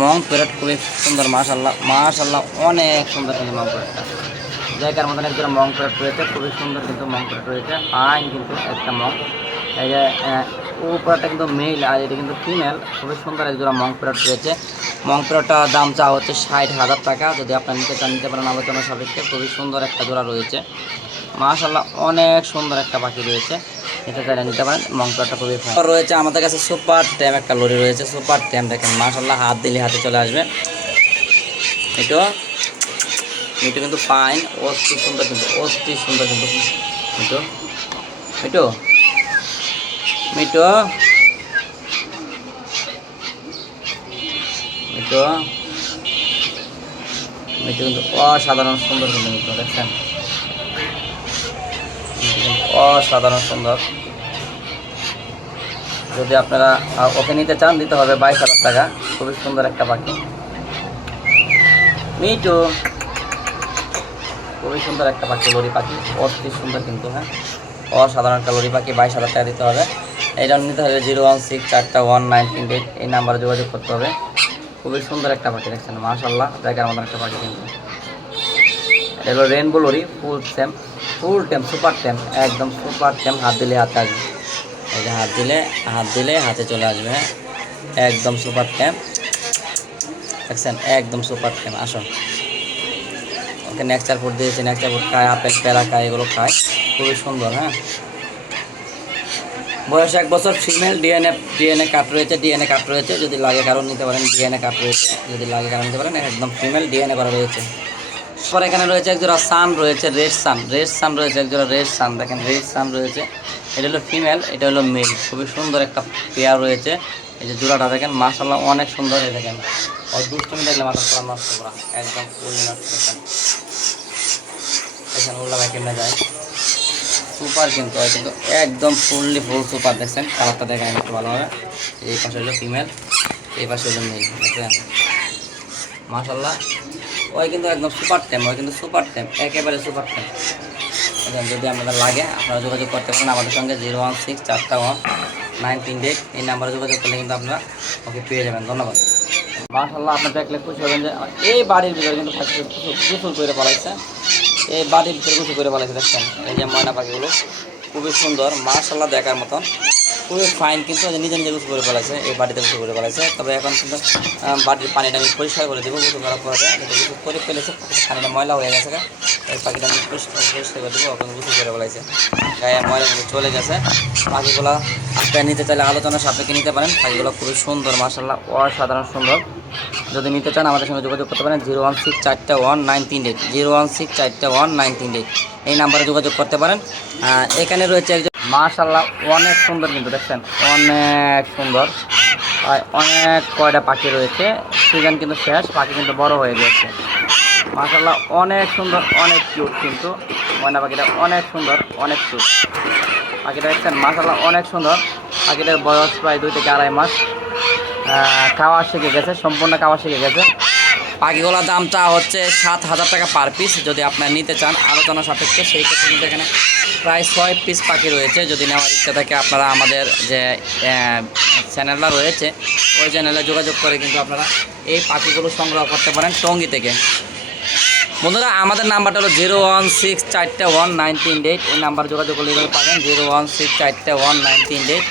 Mong parrot খুবই সুন্দর, মাশাল্লাহ মাশাল্লাহ, অনেক সুন্দর কিন্তু মং প্যারটটা। জায়গার মতন একজোড়া মং প্যারট রয়েছে, খুবই সুন্দর কিন্তু মং প্যারট রয়েছে, ফাইন কিন্তু একটা মং। এই যে উপরটা কিন্তু মেল আর এটা কিন্তু ফিমেল, খুবই সুন্দর একজোড়া মং প্যারট রয়েছে। মং প্যারটটার দাম চাওয়া হচ্ছে 60,000 টাকা। যদি আপনার নিতে চান নিতে পারেন আলোচনা সাপেক্ষে। খুবই সুন্দর একটা জোড়া রয়েছে, মাশাল্লাহ অনেক সুন্দর একটা পাখি রয়েছে, নিতে চাইলে নিতে পারেন। মং প্যারটটা খুবই ফাইন রয়েছে। আমাদের কাছে সুপার ট্যাম একটা লরি রয়েছে, সুপার ট্যাম দেখেন মাশাল্লাহ, হাত দিলে হাতে চলে আসবে। এটা মিটু কিন্তু ফাইন, অস্থির সুন্দর কিন্তু, অস্থির সুন্দর কিন্তু মিটু। মিটু মিটু মিটু মিটু কিন্তু অসাধারণ সুন্দর কিন্তু মিটু, দেখছেন অসাধারণ সুন্দর। যদি আপনারা ওকে নিতে চান দিতে হবে 22,000 টাকা। খুবই সুন্দর একটা পাখি মিটু, খুবই সুন্দর একটা পাখি, লরি পাখি, অস্থির সুন্দর কিন্তু। হ্যাঁ, অসাধারণ একটা লরি পাখি, 22,000 টাকা দিতে হবে। এইটা নিতে হলে 016419388 এই নাম্বারে যোগাযোগ করতে হবে। খুবই সুন্দর একটা পাখি, দেখছেন মাশাল্লাহ, দেখার মতন একটা পাখি কিন্তু। এটা হলো রেনবো লরি, ফুল টেম সুপার টেম, একদম সুপার টেম। হাত দিলে হাতে আসবে, এই যে হাত দিলে হাতে চলে আসবে। হ্যাঁ, একদম সুপার টেম, দেখছেন একদম সুপার টেম। আসো, ওকে নেক্সটার ফুড দিয়েছি, নেক্সটার ফুড খায়, আপেল পেড়া খায়, এগুলো খায়, খুবই সুন্দর। হ্যাঁ, বয়স 1 বছর, ফিমেল, ডিএনএ কাট রয়েছে, যদি লাগে কারণ নিতে পারেন। ডিএনএ কাট রয়েছে, যদি লাগে কারণ নিতে পারেন। একদম ফিমেল, ডিএনএ করা রয়েছে। পর এখানে রয়েছে একজোড়া সান রয়েছে, রেড সান রয়েছে, একজোড়া রেড সান, দেখেন রেড সান রয়েছে। এটা হলো ফিমেল, এটা হলো মেল, খুবই সুন্দর একটা পেয়ার রয়েছে। এই যে জোড়াটা দেখেন মাশাল্লাহ অনেক সুন্দর। এই দেখেন দুষ্টমি দেখলে মাথা পুরা নষ্ট করা, একদম ফুললি নষ্ট করতেন। দেখেন উল্লা ভাই কেমনে যায়, সুপার কিন্তু কিন্তু একদম ফুল সুপার। দেখছেন কালারটা দেখেন একটু ভালোভাবে। এই পাশে হলো ফিমেল, এই পাশে হলো মেল, দেখছেন মাশাল্লাহ। ওই কিন্তু একদম সুপার টেম, একেবারে সুপার টেম। যদি আপনাদের লাগে আপনারা যোগাযোগ করতে পারেন আমাদের সঙ্গে। 016419388 এই নাম্বারে যোগাযোগ করলে কিন্তু আপনারা ওকে পেয়ে যাবেন। ধন্যবাদ। মাশাল্লাহ, আপনি দেখলে খুশি হবেন যে এই বাড়ির ভিতরে কিন্তু গোসল করে পালাইছে, এই বাড়ির ভিতরে গোসল করে পালাইছে। দেখছেন এই যে ময়না পাখিগুলো খুবই সুন্দর, মাশাল্লাহ দেখার মতন, খুবই ফাইন কিন্তু। নিজে নিজে গোসল করে পালাইছে, এই বাড়িতে গোসল করে পালাইছে। তবে এখন কিন্তু বাড়ির পানিটা আমি পরিষ্কার করে দেবো গোসল করার পরে। গোসল করে ফেলেছে, পানিটা ময়লা হয়ে গেছে, এই পাখিটা আমি পরিষ্কার করে দেবো। এখন গোসল করে পালাইছে, গায়ে ময়লাগুলো চলে গেছে। পাখিগুলো আপনারা নিতে চাইলে আলোচনা সাপেক্ষে নিতে পারেন। পাখিগুলো খুবই সুন্দর, মাশাল্লাহ অসাধারণ সুন্দর। যদি নিতে চান আমাদের সঙ্গে যোগাযোগ করতে পারেন। 016419388 016419388 এই নাম্বারে যোগাযোগ করতে পারেন। এখানে রয়েছে একজন, মাশাল্লাহ অনেক সুন্দর কিন্তু, দেখছেন অনেক সুন্দর। অনেক কয়টা পাখি রয়েছে, সিজন কিন্তু শেষ, পাখি কিন্তু বড় হয়ে গেছে। মাশাল্লাহ অনেক সুন্দর, অনেক কিউট কিন্তু ময়না পাখিটা, অনেক সুন্দর, অনেক কিউট পাখিটা, দেখছেন মাশাল্লাহ অনেক সুন্দর। পাখিটার বয়স প্রায় 2 থেকে 2.5 মাস, খাওয়া শিখে গেছে, সম্পূর্ণ খাওয়া শিখে গেছে। পাখিগুলোর দাম চাওয়া হচ্ছে 7,000 টাকা পার পিস। যদি আপনারা নিতে চান আলোচনা সাপেক্ষে, সেই ক্ষেত্রে কিন্তু এখানে প্রায় 6 পিস পাখি রয়েছে। যদি নেওয়ার ইচ্ছা থাকে আপনারা আমাদের যে চ্যানেলটা রয়েছে ওই চ্যানেলে যোগাযোগ করে কিন্তু আপনারা এই পাখিগুলো সংগ্রহ করতে পারেন টঙ্গী থেকে। বন্ধুরা, আমাদের নাম্বারটা হলো 016419388 এই নাম্বারে যোগাযোগ করলে পাবেন। 016419388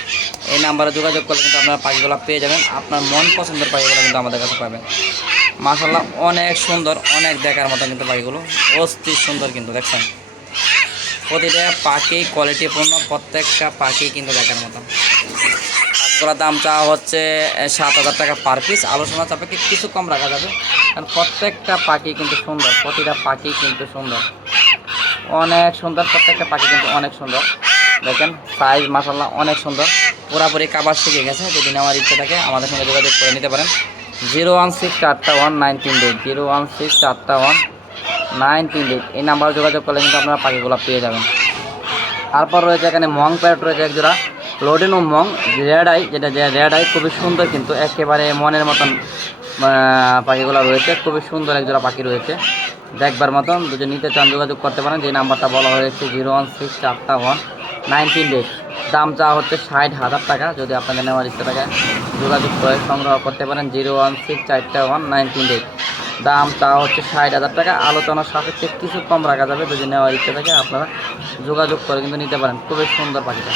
এই নাম্বারে যোগাযোগ করলে কিন্তু আপনারা পাখিগুলো পেয়ে যাবেন। আপনার মন পছন্দের পাখিগুলো কিন্তু আমাদের কাছে পাবেন। মাশাল্লাহ অনেক সুন্দর, অনেক দেখার মতো কিন্তু পাখিগুলো, অস্থির সুন্দর কিন্তু। দেখছেন প্রতিটা পাখি কোয়ালিটিপূর্ণ, প্রত্যেকটা পাখি কিন্তু দেখার মতো। পাখিগুলোর দাম চাওয়া হচ্ছে 7,000 টাকা পার পিস। আলোচনা সাপেক্ষে কিছু কম রাখা যাবে, কারণ প্রত্যেকটা পাখি কিন্তু সুন্দর, প্রতিটা পাখি কিন্তু সুন্দর, অনেক সুন্দর। প্রত্যেকটা পাখি কিন্তু অনেক সুন্দর, দেখেন সাইজ মাশাল্লাহ অনেক সুন্দর, পুরাপুরি কাবার শিখে গেছে। যদি নেওয়ার ইচ্ছে থাকে আমাদের সঙ্গে যোগাযোগ করে নিতে পারেন। 016419388 016419388 এই নাম্বারে যোগাযোগ করলে কিন্তু আপনারা পাখিগুলো পেয়ে যাবেন। তারপর রয়েছে এখানে মং প্যারট রয়েছে একজোড়া, লোডেনো মং রেড আই, যেটা রেড আই খুবই সুন্দর কিন্তু, একেবারে মনের মতন পাখিগুলো রয়েছে। খুবই সুন্দর একজোড়া পাখি রয়েছে, দেখবার মতন। যদি নিতে চান যোগাযোগ করতে পারেন, যে নাম্বারটা বলা হয়েছে 016419388 দাম চাওয়া হচ্ছে 60,000 টাকা। যদি আপনাদের নেওয়ার ইচ্ছা থাকে যোগাযোগ করে সংগ্রহ করতে পারেন 016411938। দাম চাওয়া হচ্ছে 60,000 টাকা। আলোচনার সাপেক্ষে কিছু কম রাখা যাবে। যদি নেওয়ার ইচ্ছা থাকে আপনারা যোগাযোগ করে কিন্তু নিতে পারেন। খুবই সুন্দর পাখিটা।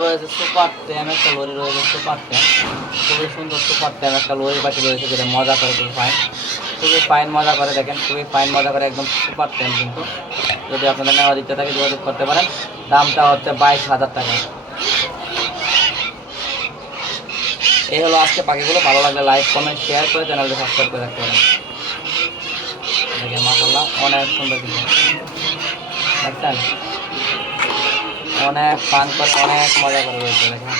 রয়েছে সুপার ট্যাম একটা লরি রয়েছে, সুপার ট্যাম খুবই সুন্দর সুপার ট্যাম একটা লরি পাখি রয়েছে, যেটা মজা করে খুবই ফাইন মজা করে। দেখেন খুবই ফাইন মজা করে, একদম সুপার ট্যাম কিন্তু। যদি আপনাদের নেওয়ার ইচ্ছা থাকে যোগাযোগ করতে পারেন। দামটা হচ্ছে 22,000 টাকা। এই হলো আজকে পাখিগুলো। ভালো লাগলে লাইক কমেন্ট শেয়ার করে চ্যানেলটি সাবস্ক্রাইব করে রাখতে পারেন। দেখেন মাশাআল্লাহ অনেক সুন্দর কিন্তু, দেখছেন অনেক ফান করে অনেক মজা করে রয়েছে। দেখেন